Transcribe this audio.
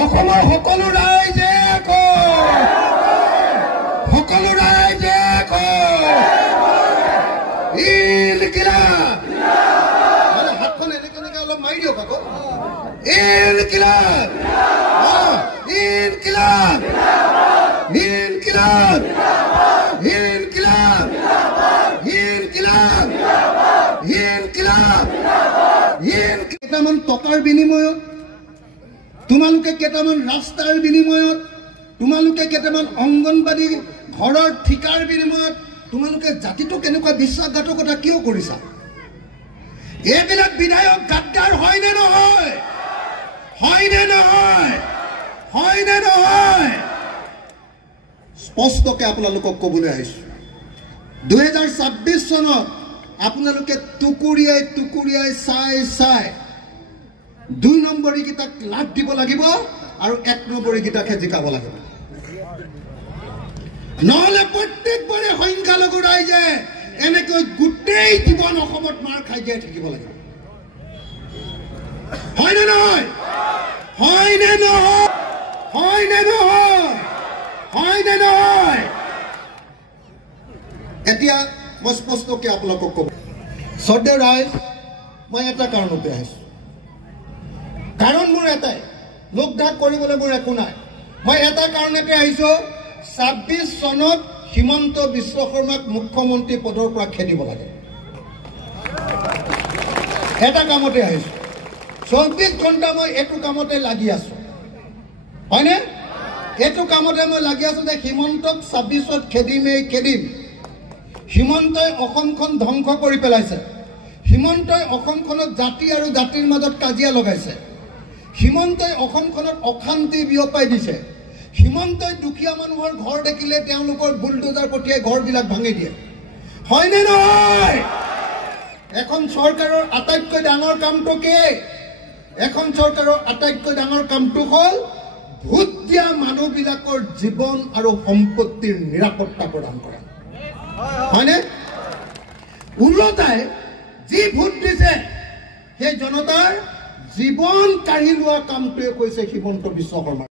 অসমৰ সকলো ৰাইজে সকলো ৰাইজে ইনকিলাব হাতখন এনেকে অলপ মাৰি দিয়ক আকৌ ইনকিলাব ইনকিলাব ইনকিলাব ইনকিলাব ইনকিলাব ইনকিলাব কেইটামান টকাৰ বিনিময়ত তোমালোকে কেইটামান ৰাস্তাৰ বিনিময়ত তোমালোকে কেইটামান অংগনবাদী ঘৰৰ ঠিকাৰ বিনিময়ত তোমালোকে জাতিটো কেনেকুৱা বিশ্বাসঘাতকতা কিয় কৰিছা এইবিলাক বিধায়ক গাদ্দাৰ হয় নে নহয় হয়নে নহয় হয়নে নহয় স্পষ্টকৈ আপোনালোকক ক'বলৈ আহিছোঁ 2026 চনত আপোনালোকে টুকুৰিয়াই টুকুৰিয়াই চাই 2 নম্বৰী গীতাক লাভ দিব লাগিব আৰু 1 নম্বৰী গীতাকহে জিকাব লাগিব নহলে প্ৰত্যেকবাৰে সংখ্যালঘু ৰাইজে এনেকৈ গোটেই জীৱন অসমত মাৰ খাই জীয়াই থাকিব লাগিব হয়নে নহয় হয়নে নহয় হয়নে নহয় হয়নে নহয় এতিয়া মই স্পষ্টকৈ আপোনালোকক ক'ব শ্ৰদ্ধেয় ৰাইজ মই এটা কাৰণতে আহিছোঁ কাৰণ মোৰ এটাই লোকঢাক কৰিবলৈ মোৰ একো নাই মই এটা কাৰণতে আহিছোঁ 26 চনত হিমন্ত বিশ্ব শৰ্মাক মুখ্যমন্ত্ৰী পদৰ পৰা খেদিব লাগে এটা কামতে আহিছোঁ 24 ঘণ্টা মই এইটো কামতে লাগি আছোঁ হয়নে এইটো কামতে মই লাগি আছোঁ যে হিমন্তক 26ত খেদিম হিমন্তই অসমখন ধ্বংস কৰি পেলাইছে হিমন্তই অসমখনত জাতি আৰু জাতিৰ মাজত কাজিয়া লগাইছে হিমন্তই অসমখনত অশান্তি বিয়পাই দিছে হিমন্তই দুখীয়া মানুহৰ ঘৰ দেখিলে তেওঁলোকৰ বুলডোজাৰ পঠিয়াই ঘৰবিলাক ভাঙি দিয়ে হয়নে নহয় এখন চৰকাৰৰ আটাইতকৈ ডাঙৰ কামটো কি এখন চৰকাৰৰ আটাইতকৈ ডাঙৰ কামটো হ'ল ভোট দিয়া মানুহবিলাকৰ জীৱন আৰু সম্পত্তিৰ নিৰাপত্তা প্ৰদান কৰা হয়নে উল্টাই যি ভোট দিছে সেই জনতাৰ জীৱন কাঢ়ি লোৱা কামটোৱে কৈছে হিমন্ত বিশ্ব শৰ্মা